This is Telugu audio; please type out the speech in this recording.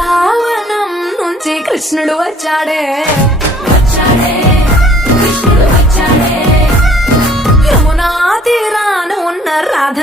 బృందావనం నుంచి కృష్ణుడు వచ్చాడే వచ్చాడే కృష్ణుడు వచ్చాడే యమునా తీరాన ఉన్న రాధ